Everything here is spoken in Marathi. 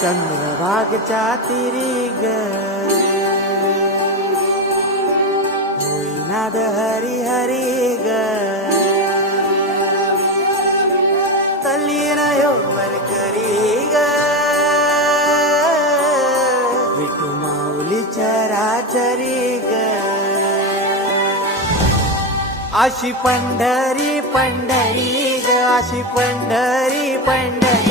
चंद्रभागच्या तिरी ग होईनाद हरी हरी ग तल्लीन वर करी ग विठू माऊली चराचरी ग अशी पंढरी पंढरी ग अशी पंढरी पंढरी